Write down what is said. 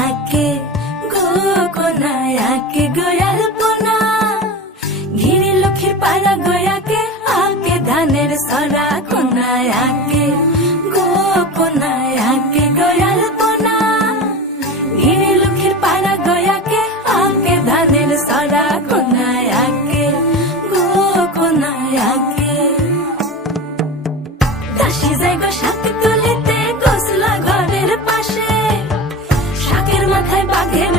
আকে গো কোনায় আকে গোয়াল পোনা ঘিরি লক্ষ্মীর পাড়া গয়াকে আকে ধানের সরা কোনায় আকে গো কোনায় আকে গোয়াল পোনা ঘিরি লক্ষ্মীর পাড়া গয়াকে আকে ধানের সরা কোনায় আকে গো কোনায় আকে দাসী যায় গো শাক তুলিতে গোসলা ঘরের পাশে শাকের মাথায় বাঘের